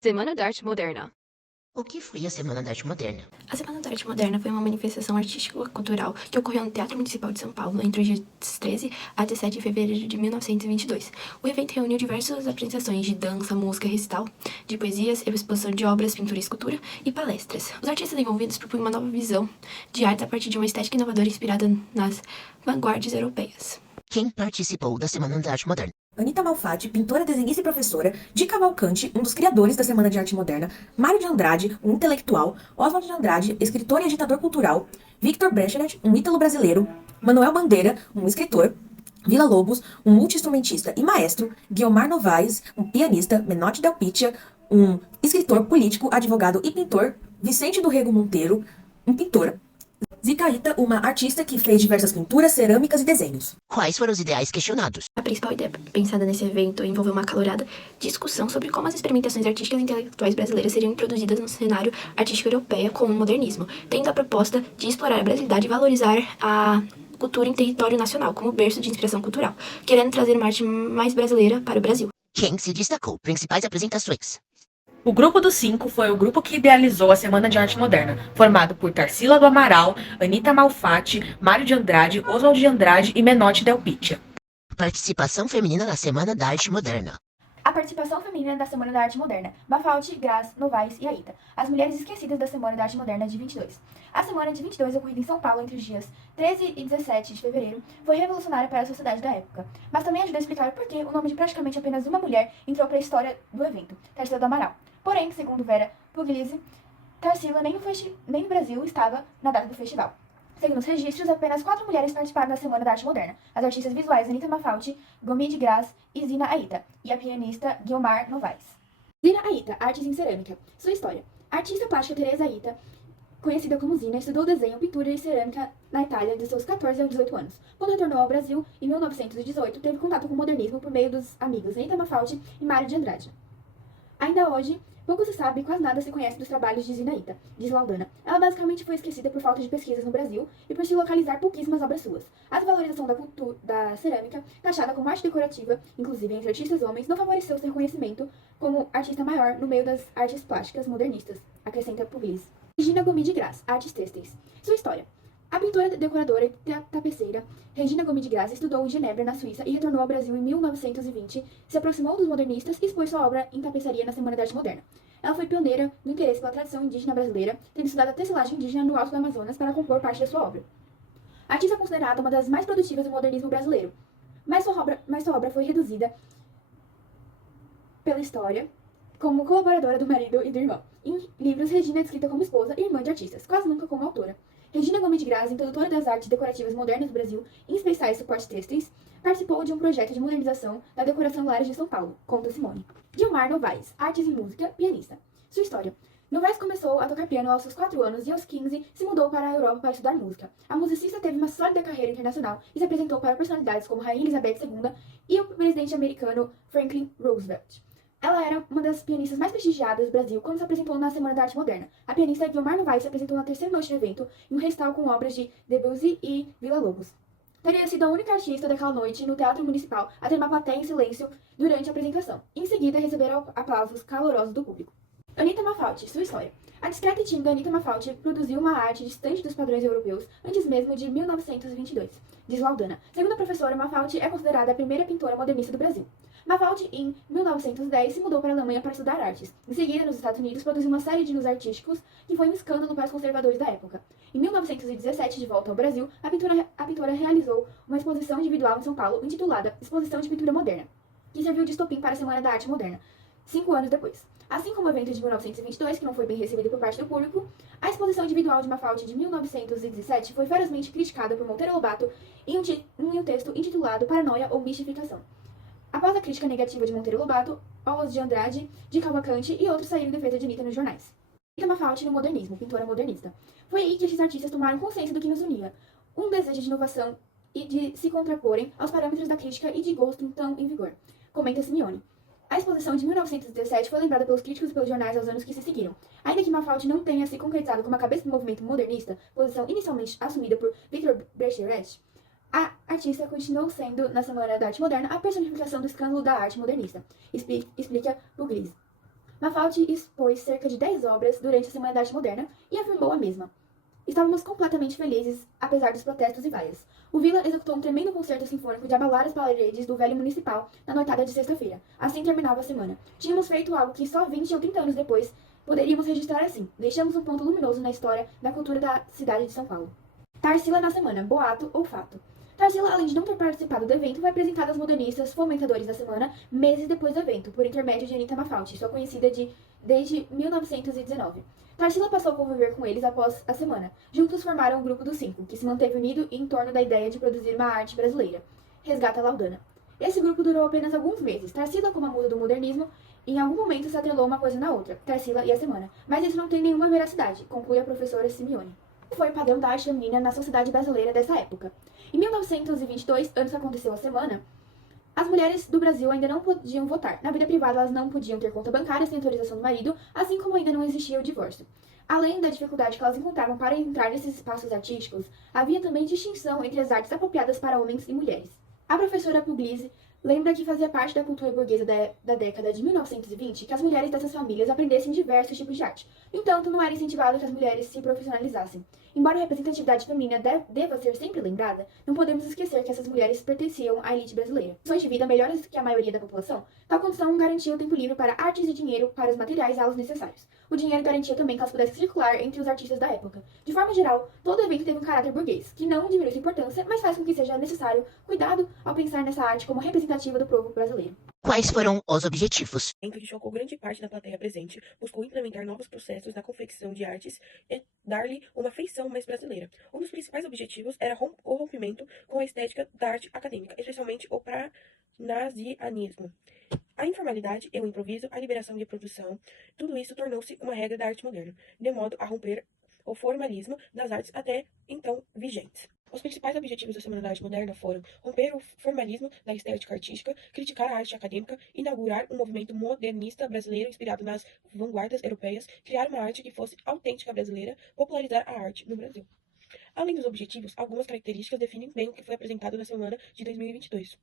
Semana da Arte Moderna. O que foi a Semana da Arte Moderna? A Semana da Arte Moderna foi uma manifestação artístico-cultural que ocorreu no Teatro Municipal de São Paulo entre os dias 13 a 17 de fevereiro de 1922. O evento reuniu diversas apresentações de dança, música, recital, de poesias, exposição de obras, pintura e escultura e palestras. Os artistas envolvidos propunham uma nova visão de arte a partir de uma estética inovadora inspirada nas vanguardas europeias. Quem participou da Semana da Arte Moderna? Anita Malfatti, pintora, desenhista e professora, Di Cavalcanti, um dos criadores da Semana de Arte Moderna, Mário de Andrade, um intelectual, Oswald de Andrade, escritor e agitador cultural, Victor Brecheret, um ítalo brasileiro, Manuel Bandeira, um escritor, Villa Lobos, um multi-instrumentista e maestro, Guiomar Novaes, um pianista, Menotti Del Pitia, um escritor, político, advogado e pintor, Vicente do Rego Monteiro, um pintor, Zica Ita, uma artista que fez diversas pinturas, cerâmicas e desenhos. Quais foram os ideais questionados? A principal ideia pensada nesse evento envolveu uma acalorada discussão sobre como as experimentações artísticas e intelectuais brasileiras seriam introduzidas no cenário artístico europeu com o modernismo, tendo a proposta de explorar a brasilidade e valorizar a cultura em território nacional como berço de inspiração cultural, querendo trazer uma arte mais brasileira para o Brasil. Quem se destacou? Principais apresentações. O Grupo dos Cinco foi o grupo que idealizou a Semana de Arte Moderna, formado por Tarsila do Amaral, Anita Malfatti, Mário de Andrade, Oswald de Andrade e Menotti Del Pitia. Participação feminina na Semana da Arte Moderna. A participação feminina da Semana da Arte Moderna. Mafaldi, Graz, Novaes e Aita. As mulheres esquecidas da Semana da Arte Moderna de 22. A Semana de 22, ocorrida em São Paulo entre os dias 13 e 17 de fevereiro, foi revolucionária para a sociedade da época, mas também ajuda a explicar por que o nome de praticamente apenas uma mulher entrou para a história do evento, Tarsila do Amaral. Porém, segundo Vera Puglisi, Tarsila nem no Brasil estava na data do festival. Segundo os registros, apenas 4 mulheres participaram da Semana da Arte Moderna: as artistas visuais Anita Malfatti, Gomi de Graz e Zina Aita, e a pianista Guiomar Novaes. Zina Aita, artes em cerâmica. Sua história. A artista plástica Teresa Aita, conhecida como Zina, estudou desenho, pintura e cerâmica na Itália de seus 14 aos 18 anos. Quando retornou ao Brasil, em 1918, teve contato com o modernismo por meio dos amigos Anita Malfatti e Mário de Andrade. Ainda hoje, pouco se sabe e quase nada se conhece dos trabalhos de Zina Aita, diz Laudana. Ela basicamente foi esquecida por falta de pesquisas no Brasil e por se localizar pouquíssimas obras suas. A desvalorização da cultura da cerâmica, taxada como arte decorativa, inclusive entre artistas homens, não favoreceu seu reconhecimento como artista maior no meio das artes plásticas modernistas, acrescenta Pugliese. Regina Gomi de Graz, artes têxteis. Sua história. A pintora, decoradora e tapeceira Regina Gomi de Graz estudou em Genebra, na Suíça, e retornou ao Brasil em 1920, se aproximou dos modernistas e expôs sua obra em tapeçaria na Semana da Arte Moderna. Ela foi pioneira no interesse pela tradição indígena brasileira, tendo estudado a tecelagem indígena no Alto do Amazonas para compor parte da sua obra. A artista é considerada uma das mais produtivas do modernismo brasileiro, mas sua obra foi reduzida pela história como colaboradora do marido e do irmão. Em livros, Regina é descrita como esposa e irmã de artistas, quase nunca como autora. Regina Gomes de Graz, introdutora das artes decorativas modernas do Brasil, em especial suportes têxteis, participou de um projeto de modernização da decoração lares de São Paulo, conta Simone. Guiomar Novaes, artes e música, pianista. Sua história. Novaes começou a tocar piano aos seus 4 anos e aos 15 se mudou para a Europa para estudar música. A musicista teve uma sólida carreira internacional e se apresentou para personalidades como Rainha Elizabeth II e o presidente americano Franklin Roosevelt. Ela era uma das pianistas mais prestigiadas do Brasil quando se apresentou na Semana da Arte Moderna. A pianista Guiomar Novaes se apresentou na terceira noite do evento em um recital com obras de Debussy e Villa Lobos. Teria sido a única artista daquela noite no Teatro Municipal a ter uma plateia em silêncio durante a apresentação. Em seguida, receberam aplausos calorosos do público. Anita Malfatti, sua história. A discreta e tímida Anita Malfatti produziu uma arte distante dos padrões europeus antes mesmo de 1922, diz Laudana. Segundo a professora, Malfatti é considerada a primeira pintora modernista do Brasil. Malfatti, em 1910, se mudou para a Alemanha para estudar artes. Em seguida, nos Estados Unidos, produziu uma série de livros artísticos que foi um escândalo para os conservadores da época. Em 1917, de volta ao Brasil, a pintora realizou uma exposição individual em São Paulo, intitulada Exposição de Pintura Moderna, que serviu de estopim para a Semana da Arte Moderna, 5 anos depois. Assim como o evento de 1922, que não foi bem recebido por parte do público, a exposição individual de Malfatti de 1917 foi ferozmente criticada por Monteiro Lobato em um texto intitulado Paranoia ou Mistificação. Após a crítica negativa de Monteiro Lobato, Oswald de Andrade, Di Cavalcanti e outros saíram em defesa de Anita nos jornais. Anita Malfatti no modernismo, pintora modernista. Foi aí que esses artistas tomaram consciência do que nos unia, um desejo de inovação e de se contraporem aos parâmetros da crítica e de gosto então em vigor, comenta Simeone. A exposição de 1917 foi lembrada pelos críticos e pelos jornais aos anos que se seguiram. Ainda que Malfatti não tenha se concretizado como a cabeça do movimento modernista, posição inicialmente assumida por Victor Brecheret, a artista continuou sendo, na Semana da Arte Moderna, a personificação do escândalo da arte modernista, explica Pugliese. Mafaldi expôs cerca de 10 obras durante a Semana da Arte Moderna e afirmou a mesma. Estávamos completamente felizes, apesar dos protestos e vaias. O Vila executou um tremendo concerto sinfônico de abalar as paredes do velho municipal na noitada de sexta-feira. Assim terminava a semana. Tínhamos feito algo que só 20 ou 30 anos depois poderíamos registrar assim. Deixamos um ponto luminoso na história da cultura da cidade de São Paulo. Tarsila na semana, boato ou fato. Tarsila, além de não ter participado do evento, foi apresentada aos modernistas fomentadores da semana meses depois do evento, por intermédio de Anita Mafaldi, sua conhecida desde 1919. Tarsila passou a conviver com eles após a semana. Juntos formaram o Grupo dos Cinco, que se manteve unido em torno da ideia de produzir uma arte brasileira. Resgata Laudana. Esse grupo durou apenas alguns meses. Tarsila, como a musa do modernismo, em algum momento se atrelou uma coisa na outra, Tarsila e a semana. Mas isso não tem nenhuma veracidade, conclui a professora Simeone. Foi o padrão da arte feminina na sociedade brasileira dessa época. Em 1922, antes que aconteceu a semana, as mulheres do Brasil ainda não podiam votar. Na vida privada, elas não podiam ter conta bancária sem autorização do marido, assim como ainda não existia o divórcio. Além da dificuldade que elas encontravam para entrar nesses espaços artísticos, havia também distinção entre as artes apropriadas para homens e mulheres. A professora Puglisi lembra que fazia parte da cultura burguesa da década de 1920 que as mulheres dessas famílias aprendessem diversos tipos de arte. No entanto, não era incentivado que as mulheres se profissionalizassem. Embora a representatividade feminina deva ser sempre lembrada, não podemos esquecer que essas mulheres pertenciam à elite brasileira. Condições de vida melhores que a maioria da população, tal condição garantia o tempo livre para artes e dinheiro para os materiais e aulas necessários. O dinheiro garantia também que elas pudessem circular entre os artistas da época. De forma geral, todo evento teve um caráter burguês, que não diminui sua importância, mas faz com que seja necessário cuidado ao pensar nessa arte como representativa do povo brasileiro. Quais foram os objetivos? O evento que chocou grande parte da plateia presente, buscou implementar novos processos na confecção de artes e dar-lhe uma feição mais brasileira. Um dos principais objetivos era o rompimento com a estética da arte acadêmica, especialmente o parnasianismo. A informalidade e o improviso, a liberação de produção, tudo isso tornou-se uma regra da arte moderna, de modo a romper o formalismo das artes até então vigentes. Os principais objetivos da Semana da Arte Moderna foram romper o formalismo da estética artística, criticar a arte acadêmica, inaugurar um movimento modernista brasileiro inspirado nas vanguardas europeias, criar uma arte que fosse autêntica brasileira, popularizar a arte no Brasil. Além dos objetivos, algumas características definem bem o que foi apresentado na Semana de 2022.